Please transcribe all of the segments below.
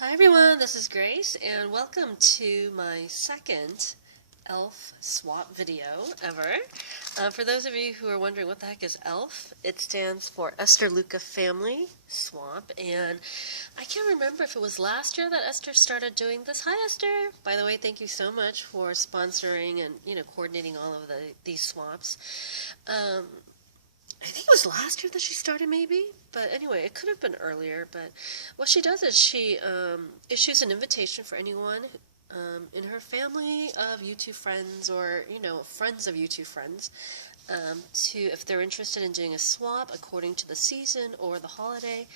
Hi everyone, this is Grace, and welcome to my second ELF swap video ever. For those of you who are wondering what the heck is ELF, it stands for Esther Luca Family Swap, and I can't remember if it was last year that Esther started doing this. Hi Esther! By the way, thank you so much for sponsoring and coordinating all of these swaps. I think it was last year that she started, maybe. But anyway, it could have been earlier. But what she does is she issues an invitation for anyone in her family of YouTube friends or, friends of YouTube friends to, if they're interested in doing a swap according to the season or the holiday.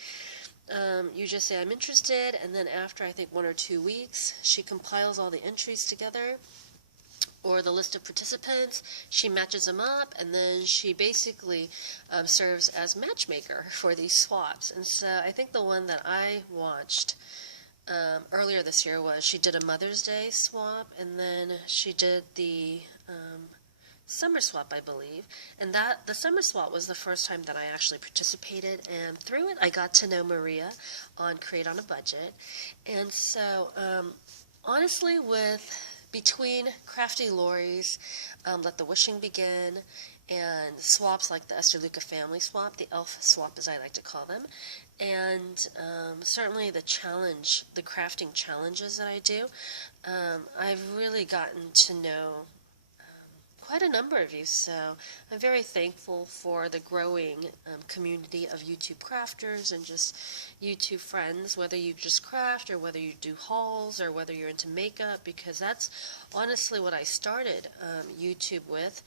You just say, I'm interested, and then after, I think, 1 or 2 weeks, she compiles all the entries together, or the list of participants. She matches them up, and then she basically serves as matchmaker for these swaps. And so I think the one that I watched earlier this year was she did a Mother's Day swap, and then she did the summer swap, I believe. And the summer swap was the first time that I actually participated, and through it I got to know Maria on Create on a Budget. And so honestly, between Crafty Lori's Let the Wishing Begin and swaps like the Esther Luca Family Swap, the ELF swap as I like to call them, and certainly the crafting challenges that I do, I've really gotten to know quite a number of you, so I'm very thankful for the growing community of YouTube crafters and just YouTube friends, whether you just craft or whether you do hauls or whether you're into makeup, because that's honestly what I started YouTube with.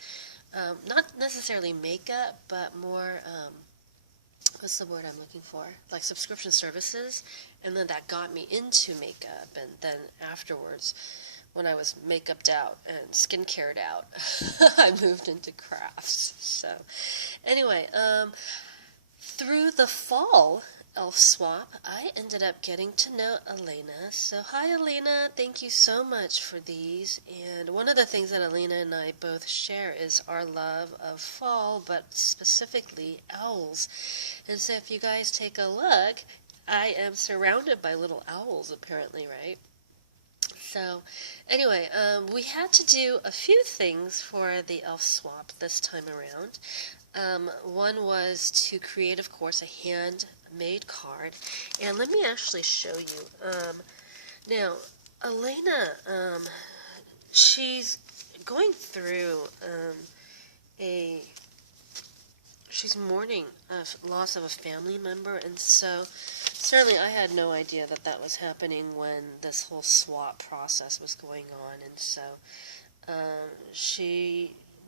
Not necessarily makeup, but more, what's the word I'm looking for? Like subscription services, and then that got me into makeup, and then afterwards, when I was makeuped out and skincared out, I moved into crafts. So anyway, through the fall ELF swap, I ended up getting to know Elena. So hi Elena, thank you so much for these. And one of the things that Elena and I both share is our love of fall, but specifically owls. And so if you guys take a look, I am surrounded by little owls apparently, right? So anyway, we had to do a few things for the ELF swap this time around. One was to create, of course, a handmade card. And let me actually show you. Now, Elena, she's going through she's mourning a loss of a family member, and so certainly I had no idea that that was happening when this whole swap process was going on, and so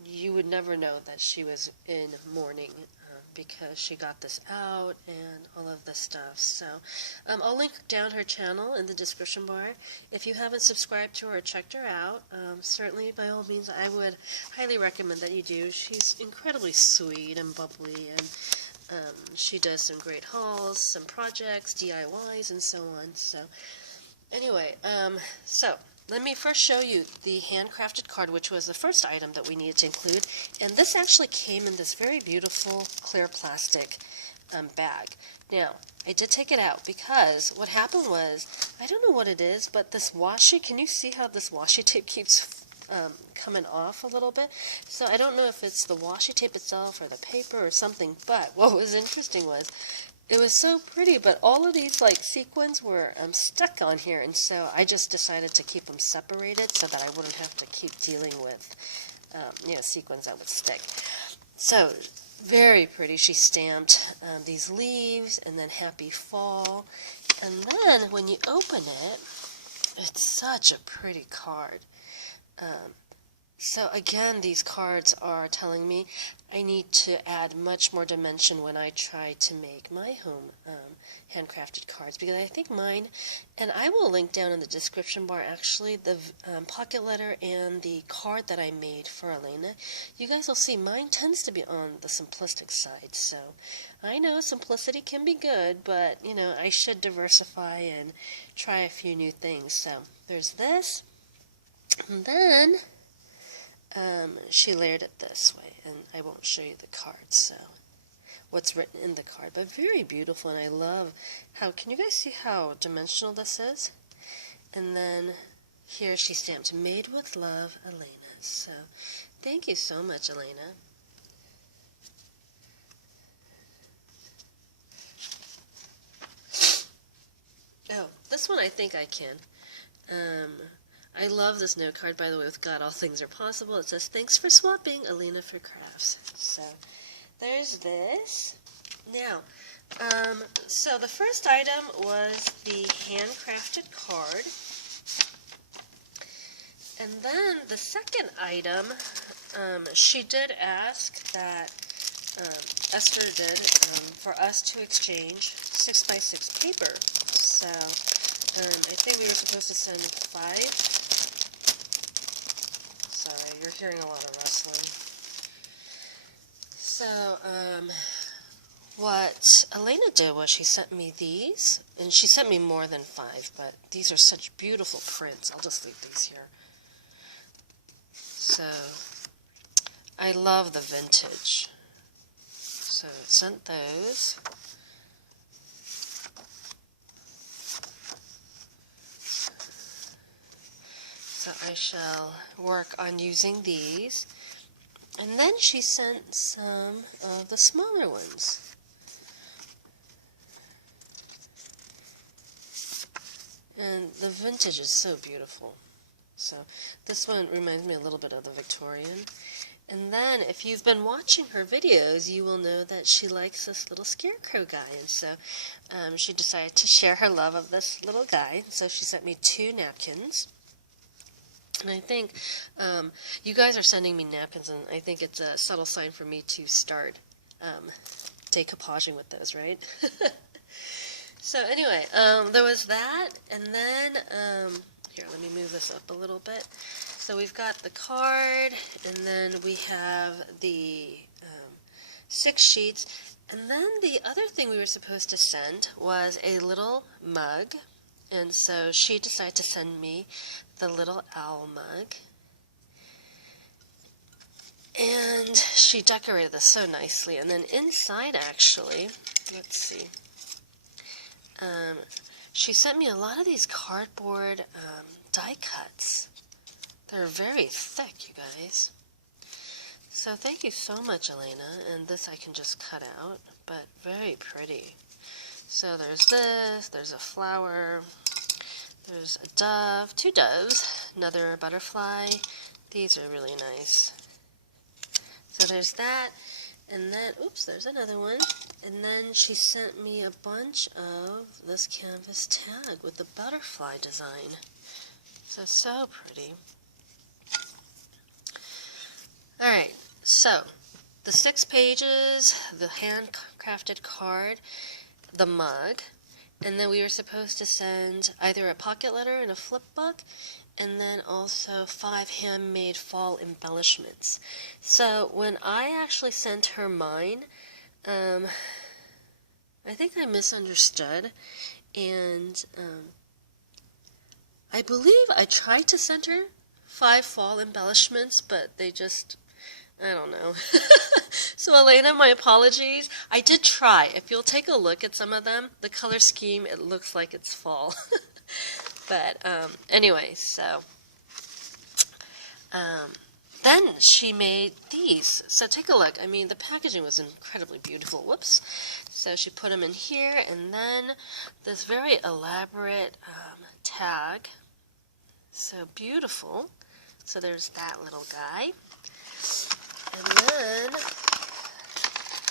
you would never know that she was in mourning because she got this out and all of this stuff. So I'll link down her channel in the description bar. If you haven't subscribed to her or checked her out, certainly by all means I would highly recommend that you do. She's incredibly sweet and bubbly, and she does some great hauls, some projects, DIYs, and so on. So anyway, so let me first show you the handcrafted card, which was the first item that we needed to include. And this actually came in this very beautiful clear plastic bag. Now, I did take it out because what happened was, I don't know what it is, but this washi, can you see how this washi tape keeps coming off a little bit? So I don't know if it's the washi tape itself or the paper or something, but what was interesting was, it was so pretty, but all of these like sequins were stuck on here, and so I just decided to keep them separated so that I wouldn't have to keep dealing with sequins that would stick. So very pretty. She stamped these leaves and then Happy Fall, and then when you open it, it's such a pretty card. So again, these cards are telling me I need to add much more dimension when I try to make my home handcrafted cards, because I think mine, and I will link down in the description bar actually the pocket letter and the card that I made for Elena. You guys will see mine tends to be on the simplistic side, so I know simplicity can be good, but I should diversify and try a few new things. So there's this, and then she layered it this way, and I won't show you the cards, so what's written in the card, but very beautiful. And I love how, can you guys see how dimensional this is? And then here she stamped, "Made with love, Elena." So thank you so much, Elena. Oh, this one I think I can. I love this note card, by the way, with "God, all things are possible." It says, "Thanks for swapping, Elena4 Crafts." So there's this. Now, so the first item was the handcrafted card. And then the second item, she did ask that, Esther did, for us to exchange 6x6 paper. So I think we were supposed to send 5. Sorry, you're hearing a lot of rustling. So, what Elena did was she sent me these, and she sent me more than 5, but these are such beautiful prints. I'll just leave these here. So, I love the vintage. So, sent those. So, I shall work on using these. And then she sent some of the smaller ones. And the vintage is so beautiful. So this one reminds me a little bit of the Victorian. And then if you've been watching her videos, you will know that she likes this little scarecrow guy. And so she decided to share her love of this little guy. So she sent me 2 napkins. And I think you guys are sending me napkins, and I think it's a subtle sign for me to start decoupaging with those, right? So anyway, there was that, and then, here, let me move this up a little bit. So we've got the card, and then we have the 6 sheets, and then the other thing we were supposed to send was a little mug, and so she decided to send me the little owl mug. And she decorated this so nicely. And then inside, actually, let's see, she sent me a lot of these cardboard die cuts. They're very thick, you guys. So thank you so much, Elena. And this I can just cut out, but very pretty. So there's this, there's a flower, there's a dove, 2 doves, another butterfly. These are really nice. So there's that, and then, oops, there's another one. And then she sent me a bunch of this canvas tag with the butterfly design. So pretty. Alright, so the 6 pages, the handcrafted card, the mug, and then we were supposed to send either a pocket letter and a flip book, and then also 5 handmade fall embellishments. So when I actually sent her mine, I think I misunderstood, and I believe I tried to send her 5 fall embellishments, but they just, I don't know. So Elena, my apologies. I did try. If you'll take a look at some of them, the color scheme, it looks like it's fall. But anyway, so then she made these. So take a look. I mean, the packaging was incredibly beautiful. Whoops. So she put them in here, and then this very elaborate tag. So beautiful. So there's that little guy. And then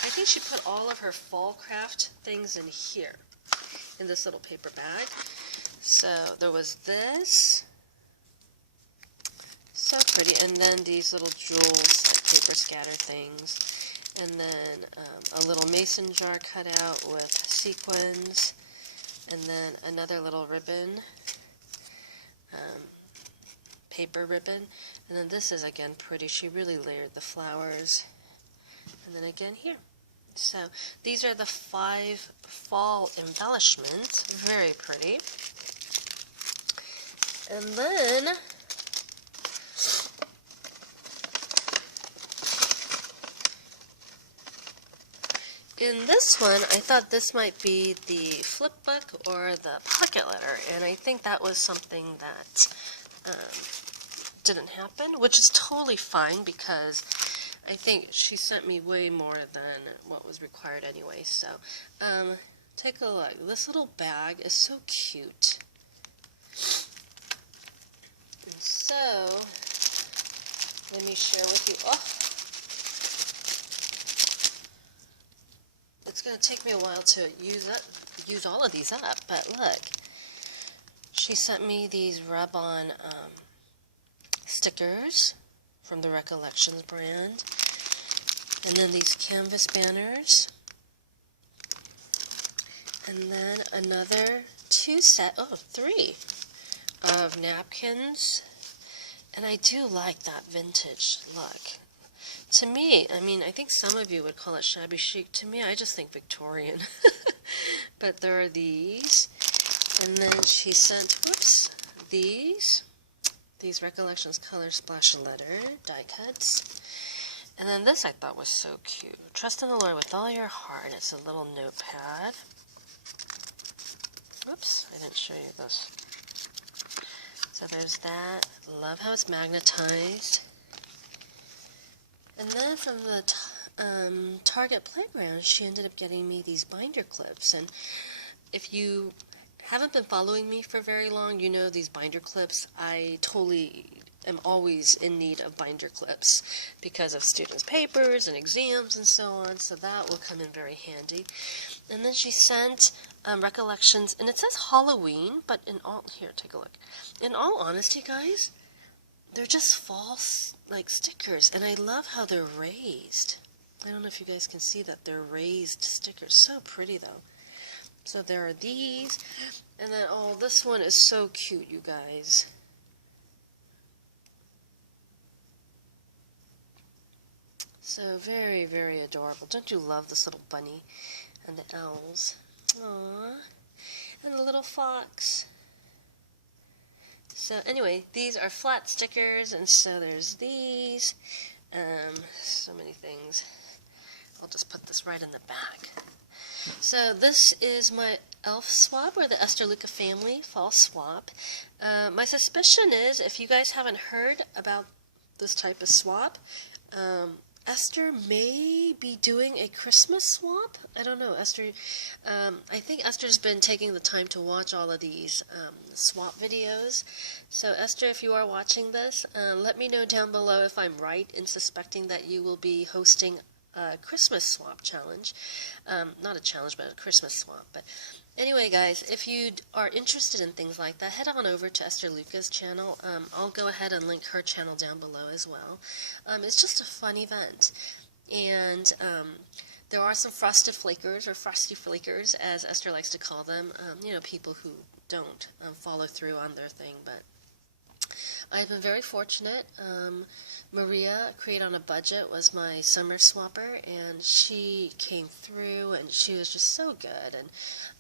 I think she put all of her fall craft things in here, in this little paper bag. So there was this, so pretty, and then these little jewels, like paper scatter things, and then a little mason jar cut out with sequins, and then another little ribbon, paper ribbon, and then this is again pretty. She really layered the flowers, and then again here. So these are the 5 fall embellishments, very pretty. And then in this one, I thought this might be the flip book or the pocket letter, and I think that was something that didn't happen, which is totally fine because I think she sent me way more than what was required anyway. So, take a look. This little bag is so cute. And so, let me share with you. Oh! It's going to take me a while to use all of these up, but look. She sent me these rub-on stickers from the Recollections brand. And then these canvas banners. And then another three of napkins. And I do like that vintage look. To me, I mean, I think some of you would call it shabby chic. To me, I just think Victorian. But there are these. And then she sent, these Recollections Color Splash Letter die cuts. And then this I thought was so cute. Trust in the Lord with all your heart. It's a little notepad. Oops, I didn't show you this. So there's that. Love how it's magnetized. And then from the Target Playground, she ended up getting me these binder clips. And if you haven't been following me for very long, you know these binder clips. I totally am always in need of binder clips because of students' papers and exams and so on. So that will come in very handy. And then she sent Recollections, and it says Halloween, but here, take a look. In all honesty, guys, they're just false, like, stickers, and I love how they're raised. I don't know if you guys can see that they're raised stickers. So pretty, though. So there are these, and then, oh, this one is so cute, you guys. So very, very adorable. Don't you love this little bunny and the owls? Aww. And the little fox. So anyway, these are flat stickers, and so there's these. So many things. I'll just put this right in the back. So this is my elf swap, or the Esther Luca family fall swap. My suspicion is, if you guys haven't heard about this type of swap, Esther may be doing a Christmas swap. I don't know. I think Esther's been taking the time to watch all of these swap videos. So Esther, if you are watching this, let me know down below if I'm right in suspecting that you will be hosting a Christmas swap challenge. Not a challenge, but a Christmas swap. But anyway, guys, if you are interested in things like that, head on over to Esther Luca's channel. I'll go ahead and link her channel down below as well. It's just a fun event. And there are some frosted flakers, or frosty flakers, as Esther likes to call them. You know, people who don't follow through on their thing. But I've been very fortunate. Maria, Create on a Budget, was my summer swapper, and she came through, and she was just so good.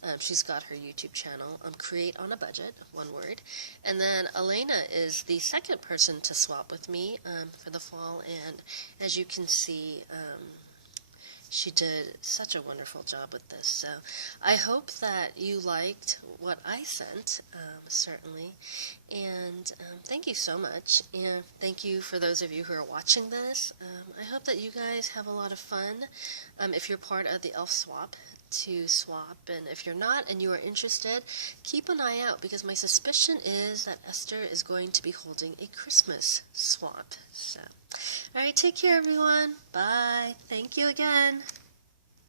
And she's got her YouTube channel, Create on a Budget, one word. And then Elena is the second person to swap with me for the fall, and as you can see, she did such a wonderful job with this. So I hope that you liked what I sent, certainly. And thank you so much. And thank you for those of you who are watching this. I hope that you guys have a lot of fun if you're part of the elf swap to swap. And if you're not and you are interested, keep an eye out, because my suspicion is that Esther is going to be holding a Christmas swap. So, alright, take care everyone. Bye. Thank you again.